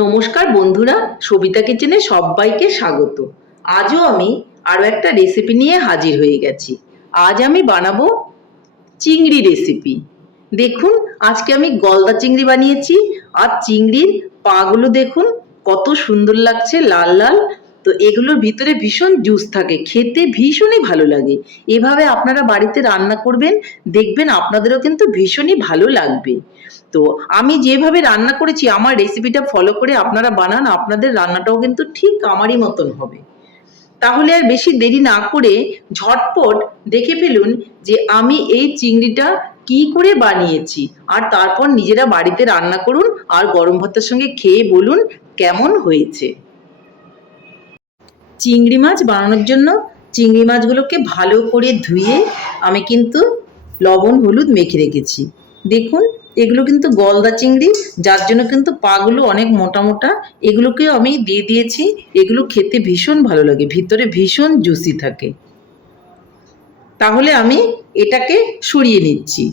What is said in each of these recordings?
নমস্কার বন্ধুরা, সবিতা কিচেনে সবাইকে স্বাগত। আজও আমি আরও একটা রেসিপি নিয়ে হাজির হয়ে গেছি। আজ আমি বানাবো চিংড়ি রেসিপি দেখুন, আজকে আমি গলদা চিংড়ি বানিয়েছি, আর চিংড়ির পাগুলো দেখুন, কত সুন্দর লাগছে, লাল লাল। তো এগুলোর ভিতরে ভীষণ জুস থাকে। খেতে ভীষণই ভালো লাগে। এভাবে আপনারা বাড়িতে রান্না করবেন, দেখবেন আপনাদেরও কিন্তু ভীষণই ভালো লাগবে। তো আমি যেভাবে রান্না করেছি, আমার রেসিপিটা ফলো করে আপনারা বানান, আপনাদের রান্নাটাও কিন্তু ঠিক আমারই মতন হবে। তাহলে আর বেশি দেরি না করে ঝটপট দেখে ফেলুন যে আমি এই চিংড়িটা কি করে বানিয়েছি। আর তারপর নিজেরা বাড়িতে রান্না করুন, আর গরম ভাতের সঙ্গে খেয়ে বলুন কেমন হয়েছে। চিংড়ি মাছ বানানোর জন্য চিংড়ি মাছগুলোকে ভালো করে ধুয়ে আমি কিন্তু লবণ, হলুদ মেখে রেখেছি। দেখুন, এগুলো কিন্তু গলদা চিংড়ি, যার জন্য কিন্তু পাগুলো অনেক মোটা মোটা। এগুলোকে আমি দিয়ে দিয়েছি। এগুলো খেতে ভীষণ ভালো লাগে, ভিতরে ভীষণ জুসি থাকে। তাহলে আমি এটাকে সরিয়ে নিচ্ছি।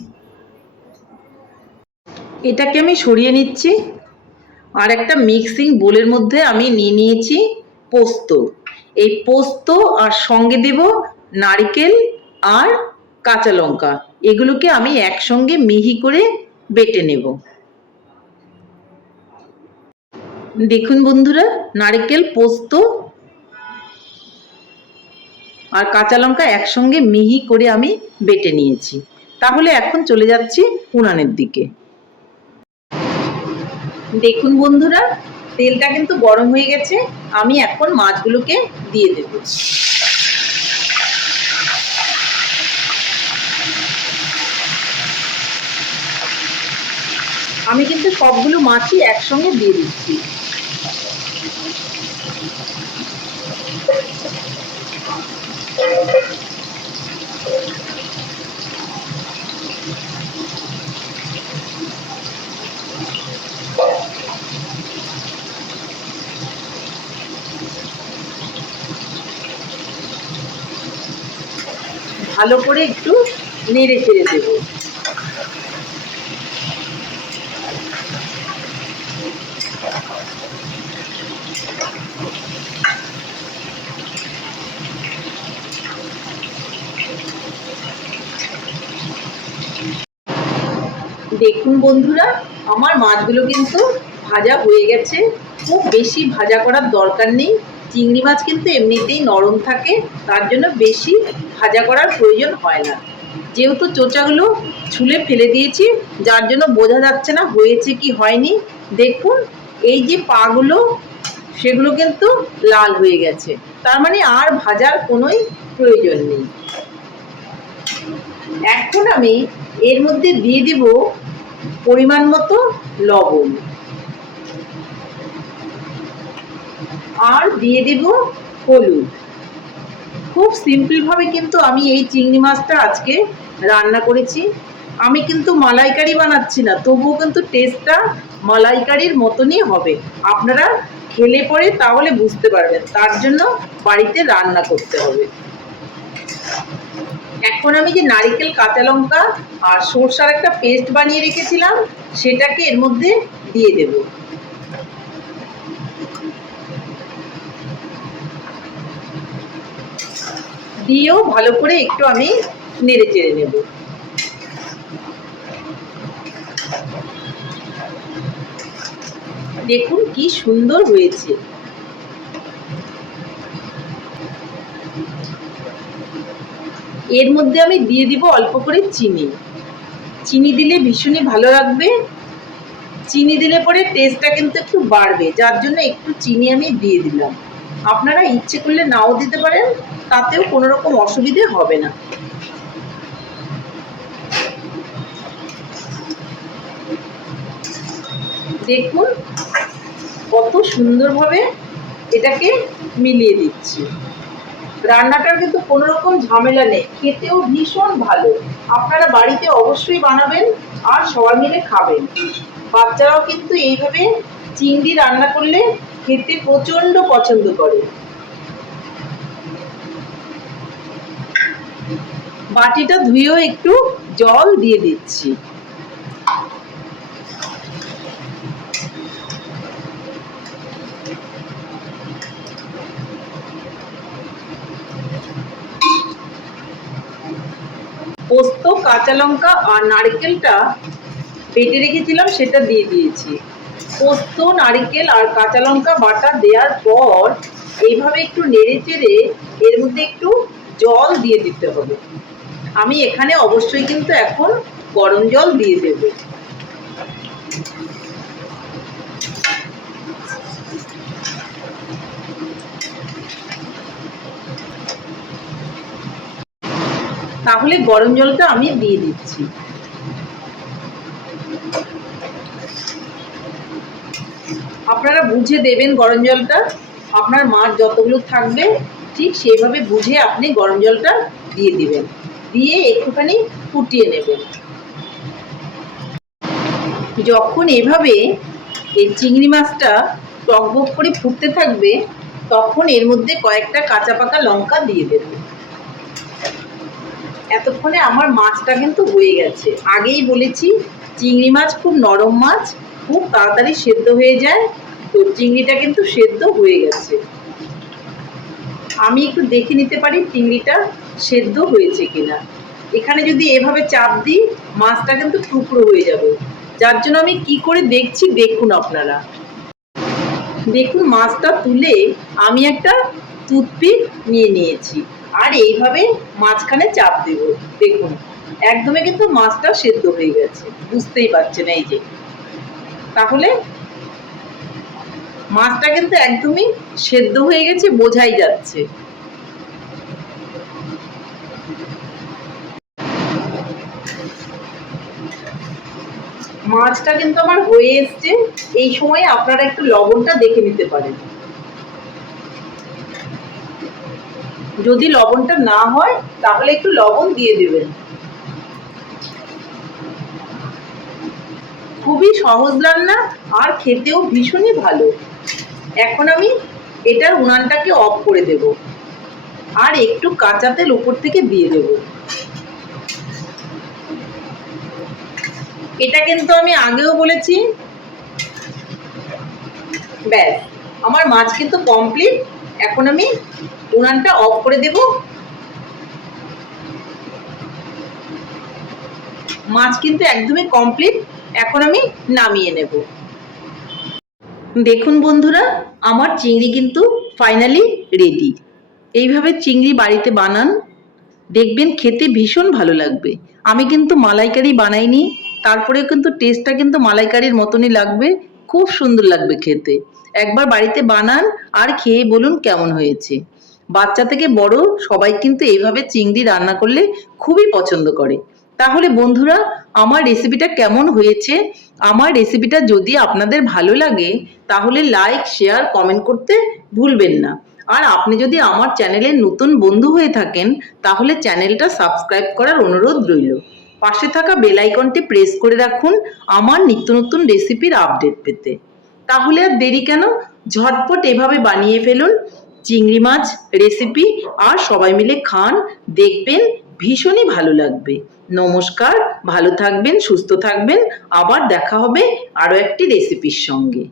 এটাকে আমি সরিয়ে নিচ্ছি। আর একটা মিক্সিং বোলের মধ্যে আমি নিয়ে নিয়েছি পোস্ত। এই পোস্ত আর সঙ্গে দেব নারকেল আর কাঁচা লঙ্কা। এগুলোকে আমি একসঙ্গে মিহি করে বেটে নেব। দেখুন বন্ধুরা, নারকেল, পোস্ত আর কাঁচা লঙ্কা একসঙ্গে মিহি করে আমি বেটে নিয়েছি। তাহলে এখন চলে যাচ্ছি উনানের দিকে। দেখুন বন্ধুরা তেলটা কিন্তু গরম হয়ে গেছে, আমি এখন মাছগুলোকে দিয়ে দেব। আমি কিন্তু সবগুলো মাছই একসঙ্গে দিয়ে দিচ্ছি। ভালো করে একটু নেড়ে চেড়ে দেবো। দেখুন বন্ধুরা, আমার মাছগুলো কিন্তু ভাজা হয়ে গেছে। খুব বেশি ভাজা করার দরকার নেই। চিংড়ি মাছ কিন্তু এমনিতেই নরম থাকে, তার জন্য বেশি ভাজা করার প্রয়োজন হয় না। যেহেতু চোচাগুলো ছুলে ফেলে দিয়েছি, যার জন্য বোঝা যাচ্ছে না হয়েছে কি হয়নি। দেখুন, এই যে পাগুলো, সেগুলো কিন্তু লাল হয়ে গেছে। তার মানে আর ভাজার কোনোই প্রয়োজন নেই। এখন আমি এর মধ্যে দিয়ে দিব পরিমাণ মতো লবণ। আর দিয়ে দেব হলুদ। খুব সিম্পল ভাবে কিন্তু আমি এই চিংড়ি মাছটা আজকে রান্না করেছি। আমি কিন্তু মালাইকারি বানাচ্ছি না, তবুও কিন্তু টেস্টটা মালাইকারির মতনই হবে। আপনারা খেলে পরে তাহলে বুঝতে পারবেন, তার জন্য বাড়িতে রান্না করতে হবে। এখন আমি যে নারিকেল, কাঁচা লঙ্কা আর সরষার একটা পেস্ট বানিয়ে রেখেছিলাম, সেটাকে এর মধ্যে দিয়ে দেব। দিয়েও ভালো করে একটু আমি নেড়ে চেড়ে নেব। দেখুন কি সুন্দর হয়েছে। এর মধ্যে আমি দিয়ে দিব অল্প করে চিনি। চিনি দিলে ভীষণই ভালো লাগবে। চিনি দিলে পরে টেস্টটা কিন্তু একটু বাড়বে। যার জন্য একটু চিনি আমি দিয়ে দিলাম। আপনারা ইচ্ছে করলে নাও দিতে পারেন, তাতেও কোনো রকম অসুবিধে হবে না। দেখুন, কত সুন্দরভাবে এটাকে মিলিয়ে দিচ্ছি। রান্নাটার কিন্তু কোনো রকম ঝামেলা নেই, খেতেও ভীষণ ভালো। আপনারা বাড়িতে অবশ্যই বানাবেন আর সবাই মিলে খাবেন। বাচ্চারাও কিন্তু এইভাবে চিংড়ি রান্না করলে খেতে প্রচণ্ড পছন্দ করে। বাটিটা ধুয়েও একটু জল দিয়ে দিচ্ছি। পোস্ত, কাঁচা লঙ্কা আর নারকেলটা পেটে রেখেছিলাম, সেটা দিয়ে দিয়েছি। পোস্ত, নারকেল আর কাঁচা লঙ্কা বাটা দেওয়ার পর এইভাবে একটু নেড়ে চেড়ে এর মধ্যে একটু জল দিয়ে দিতে হবে। আমি এখানে অবশ্যই কিন্তু এখন গরম জল দিয়ে দেবো। তাহলে গরম জলটা আমি দিয়ে দিচ্ছি। আপনারা বুঝে দেবেন গরম জলটা। আপনার মাছ যতগুলো থাকবে, ঠিক সেইভাবে বুঝে আপনি গরম জলটা দিয়ে দিবেন। দিয়ে একটুখানি ফুটিয়ে নেবেন। যখন এভাবে এই চিংড়ি মাছটা টকবক করে ফুটতে থাকবে, তখন এর মধ্যে কয়েকটা কাঁচা পাকা লঙ্কা দিয়ে দেবেন। এতক্ষণে আমার মাছটা কিন্তু হয়ে গেছে। আগেই বলেছি, চিংড়ি মাছ খুব নরম মাছ খুব তাড়াতাড়ি সেদ্ধ হয়ে যায়। তো চিংড়িটা কিন্তু সেদ্ধ হয়ে গেছে। আমি একটু দেখে নিতে পারি চিংড়িটা সেদ্ধ হয়েছে কিনা। এখানে যদি এভাবে চাপ দিই, মাছটা কিন্তু টুকরো হয়ে যাবে। যার জন্য আমি কি করে দেখছি দেখুন আপনারা। দেখুন মাছটা তুলে আমি একটা টুথপিক নিয়ে নিয়েছি। আর এইভাবে মাঝখানে চাপ দেব। দেখুন একদমই কিন্তু মাছটা সেদ্ধ হয়ে গেছে। বুঝতেই পারছেন এই যে। তাহলে মাছটা কিন্তু একদমই সেদ্ধ হয়ে গেছে, বোঝাই যাচ্ছে। মাছটা কিন্তু আমার হয়ে এসছে। এই সময় আপনারা একটু লবণটা দেখে নিতে পারেন। যদি লবণটা না হয়, তাহলে একটু লবণ দিয়ে দেবেন। খুবই সহজ রান্না, আর খেতেও ভীষণই ভালো। এখন আমি এটার উনানটাকে অফ করে দেব। আর একটু কাঁচা তেল উপর থেকে দিয়ে দেব। এটা কিন্তু আমি আগেও বলেছি। ব্যাস, আমার মাছ কিন্তু কমপ্লিট এখন আমি উনানটা অফ করে দেব। মাছ কিন্তু একদমই কমপ্লিট এখন আমি নামিয়ে নেব। দেখুন বন্ধুরা, আমার চিংড়ি কিন্তু ফাইনালি রেডি এইভাবে চিংড়ি বাড়িতে বানান, দেখবেন খেতে ভীষণ ভালো লাগবে। আমি কিন্তু মালাইকারি বানাইনি, তারপরেও কিন্তু টেস্টটা কিন্তু মালাইকারির মতনই লাগবে, খুব সুন্দর লাগবে খেতে। একবার বাড়িতে বানান আর খেয়ে বলুন কেমন হয়েছে। বাচ্চা থেকে বড় সবাই কিন্তু এইভাবে চিংড়ি রান্না করলে খুবই পছন্দ করে। তাহলে বন্ধুরা, আমার রেসিপিটা কেমন হয়েছে? আমার রেসিপিটা যদি আপনাদের ভালো লাগে, তাহলে লাইক শেয়ার কমেন্ট করতে ভুলবেন না। আর আপনি যদি আমার চ্যানেলের নতুন বন্ধু হয়ে থাকেন, তাহলে চ্যানেলটা সাবস্ক্রাইব করার অনুরোধ রইল। পাশে থাকা বেল আইকনটি প্রেস করে রাখুন আমার নিত্য নতুন রেসিপির আপডেট পেতে। তাহলে আর দেরি কেন? ঝটপট এভাবে বানিয়ে ফেলুন। চিংড়ি মাছ রেসিপি আর সবাই মিলে খান, দেখবেন ভীষণই ভালো লাগবে। নমস্কার, ভালো থাকবেন, সুস্থ থাকবেন। আবার দেখা হবে আরও একটি রেসিপির সঙ্গে।